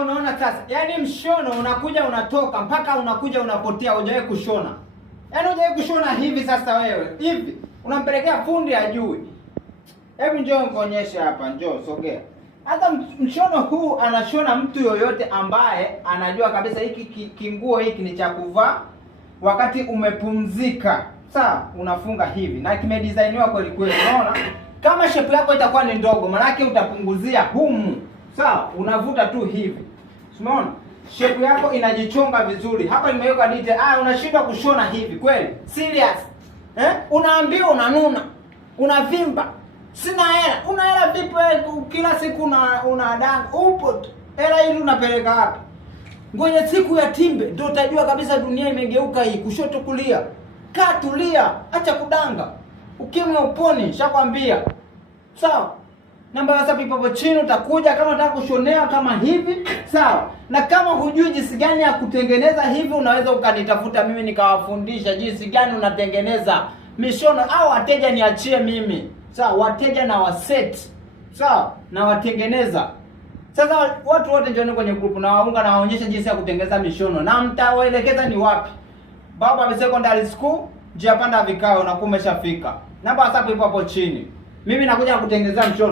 Unaona sasa, yaani mshono unakuja unatoka mpaka unakuja unapotea, hujawahi kushona. Yaani hujawahi kushona hivi sasa wewe. Hivi unampelekea fundi ajui. Hebu njoo nikuonyeshe hapa, njoo sogea. Hata mshono huu anashona mtu yoyote ambaye anajua kabisa hiki kinguo hiki ni cha kuvaa wakati umepumzika. Sawa, unafunga hivi na kimedesigniwa kweli kweli. Unaona? Kama shape yako itakuwa ni ndogo, maana yake utapunguzia humu. Sawa, unavuta tu hivi. Umeona? Shape yako inajichonga vizuri. Hapa nimeweka detail. Unashindwa kushona hivi kweli? Serious. Unaambiwa unanuna. Unavimba. Sina hela. Una hela vipi wewe? Kila siku unadanga. Upo tu. Hela hii unapeleka wapi? Ngoja siku ya timbe ndio utajua kabisa dunia imegeuka hii kushoto kulia. Kaa tulia, acha kudanga. Ukimwi uponi, shakwambia. Sawa? Namba ya WhatsApp ipo hapo chini, utakuja kama unataka kushonea kama hivi, sawa? Na kama hujui jinsi gani ya kutengeneza hivi, unaweza ukanitafuta mimi nikawafundisha jinsi gani unatengeneza mishono, au wateja niachie mimi. Sawa, wateja na waset. Sawa? Na watengeneza. Sasa watu wote njooni kwenye group na waunga na waonyesha jinsi ya kutengeneza mishono. Na mtawaelekeza ni wapi? Baba Secondary School, njia panda vikao na kumeshafika. Namba WhatsApp ipo hapo chini. Mimi nakuja kutengeneza mshono.